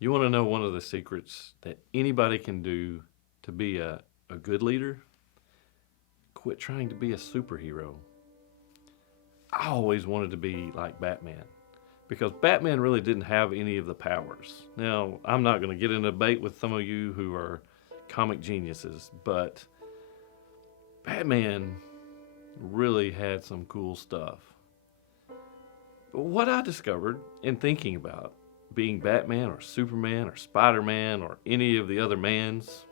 You want to know one of the secrets that anybody can do to be a good leader? Quit trying to be a superhero. I always wanted to be like Batman because Batman really didn't have any of the powers. Now, I'm not going to get in a debate with some of you who are comic geniuses, but Batman really had some cool stuff. But what I discovered in thinking about being Batman or Superman or Spider Man or any of the other mans,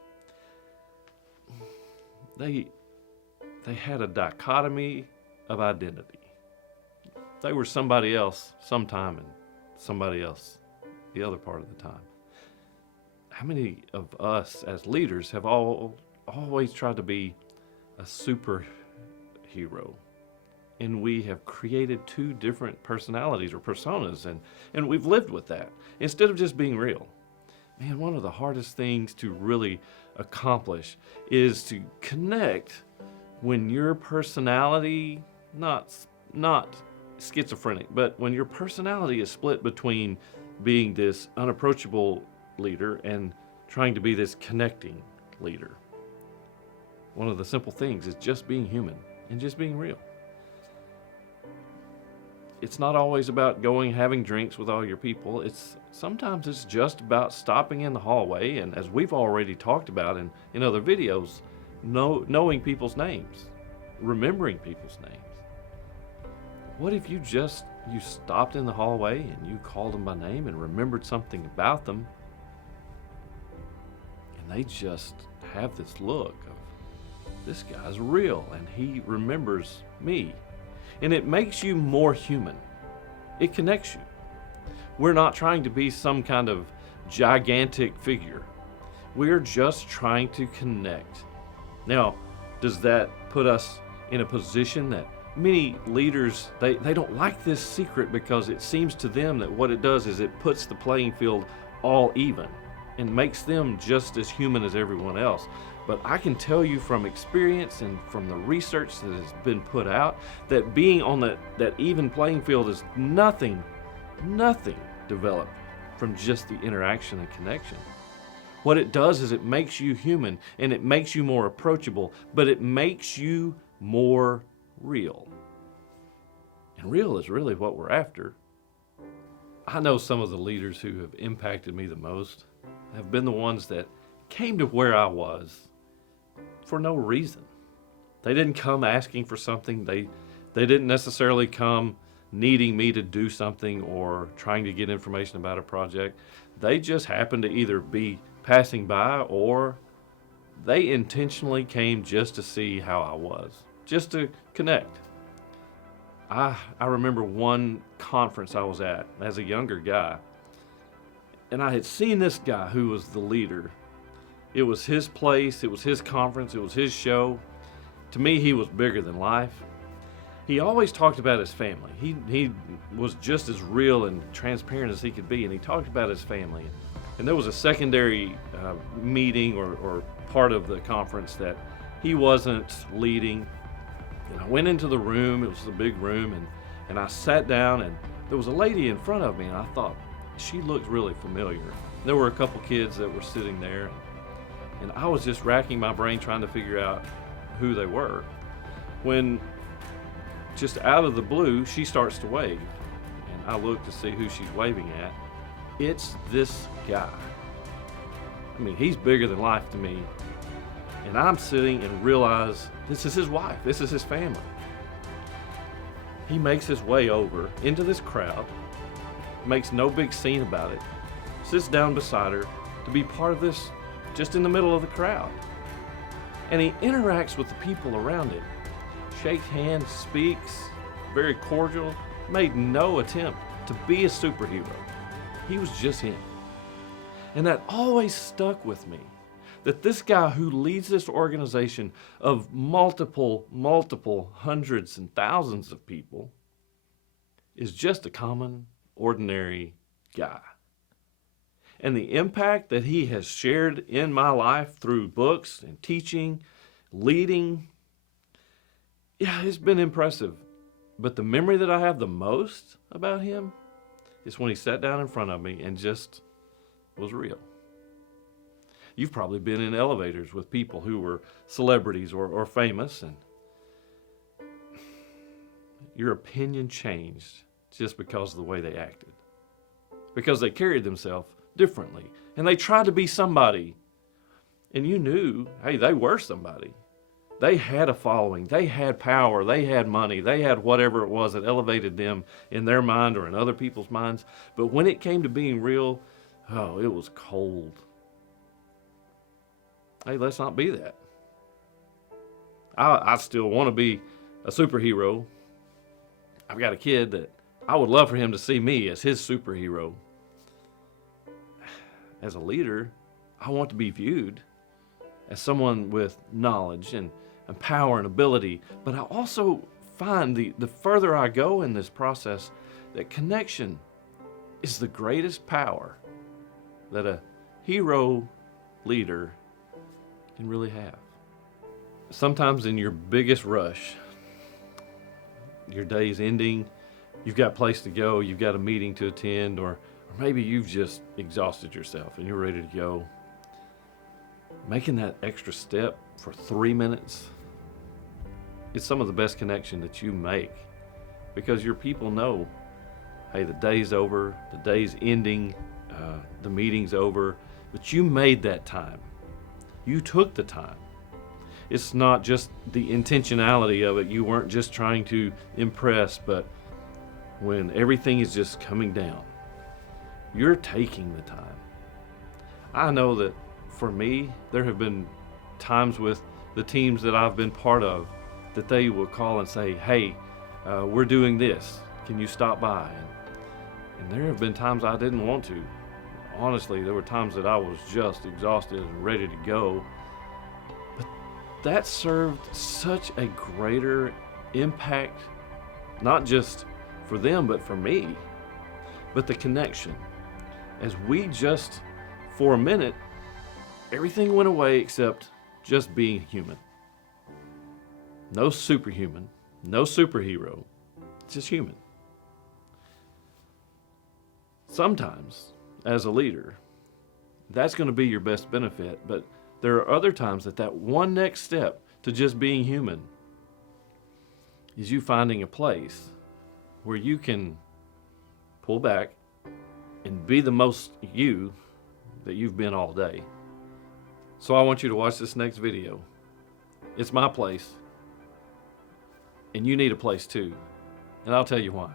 they they had a dichotomy of identity. They were somebody else sometime and somebody else the other part of the time. How many of us as leaders have always tried to be a superhero? And we have created two different personalities or personas, and we've lived with that instead of just being real. Man, one of the hardest things to really accomplish is to connect when your personality, not schizophrenic, but when your personality is split between being this unapproachable leader and trying to be this connecting leader. One of the simple things is just being human and just being real. It's not always about going having drinks with all your people. Sometimes it's just about stopping in the hallway and, as we've already talked about in other videos, knowing people's names, remembering people's names. What if you stopped in the hallway and you called them by name and remembered something about them, and they just have this look of, this guy's real and he remembers me. And it makes you more human. It connects you. We're not trying to be some kind of gigantic figure. We're just trying to connect. Now, does that put us in a position that many leaders, they don't like this secret because it seems to them that what it does is it puts the playing field all even and makes them just as human as everyone else. But I can tell you from experience and from the research that has been put out that being on that even playing field is nothing developed from just the interaction and connection. What it does is it makes you human and it makes you more approachable, but it makes you more real. And real is really what we're after. I know some of the leaders who have impacted me the most have been the ones that came to where I was for no reason. They didn't come asking for something. They didn't necessarily come needing me to do something or trying to get information about a project. They just happened to either be passing by or they intentionally came just to see how I was, just to connect. I remember one conference I was at as a younger guy, and I had seen this guy who was the leader. It was his place, it was his conference, it was his show. To me, he was bigger than life. He always talked about his family. He was just as real and transparent as he could be, and he talked about his family. And there was a secondary meeting or part of the conference that he wasn't leading. And I went into the room, it was a big room, and I sat down, and there was a lady in front of me, and I thought, she looked really familiar. There were a couple kids that were sitting there, and I was just racking my brain trying to figure out who they were. When, just out of the blue, she starts to wave, and I look to see who she's waving at. It's this guy. I mean, he's bigger than life to me. And I'm sitting and realize this is his wife, this is his family. He makes his way over into this crowd, makes no big scene about it, sits down beside her to be part of this, just in the middle of the crowd. And he interacts with the people around him, shakes hands, speaks, very cordial, made no attempt to be a superhero. He was just him. And that always stuck with me, that this guy who leads this organization of multiple hundreds and thousands of people is just a common, ordinary guy. And the impact that he has shared in my life through books and teaching, leading, yeah, it's been impressive. But the memory that I have the most about him is when he sat down in front of me and just was real. You've probably been in elevators with people who were celebrities or famous, and your opinion changed just because of the way they acted. Because they carried themselves differently. And they tried to be somebody. And you knew, hey, they were somebody. They had a following. They had power. They had money. They had whatever it was that elevated them in their mind or in other people's minds. But when it came to being real, oh, it was cold. Hey, let's not be that. I still want to be a superhero. I've got a kid that I would love for him to see me as his superhero. As a leader, I want to be viewed as someone with knowledge and power and ability. But I also find the further I go in this process, that connection is the greatest power that a hero leader can really have. Sometimes in your biggest rush, your day's ending, you've got a place to go, you've got a meeting to attend, or maybe you've just exhausted yourself and you're ready to go. Making that extra step for 3 minutes is some of the best connection that you make, because your people know, hey, the day's over, the day's ending, the meeting's over, but you made that time. You took the time. It's not just the intentionality of it. You weren't just trying to impress, but when everything is just coming down, you're taking the time. I know that for me, there have been times with the teams that I've been part of that they will call and say, hey, we're doing this. Can you stop by? And there have been times I didn't want to. Honestly, there were times that I was just exhausted and ready to go. But that served such a greater impact, not just for them, but for me. But the connection. As we just, for a minute, everything went away except just being human. No superhuman, no superhero, just human. Sometimes, as a leader, that's going to be your best benefit, but there are other times that one next step to just being human is you finding a place where you can pull back and be the most you that you've been all day. So I want you to watch this next video. It's my place, and you need a place too, and I'll tell you why.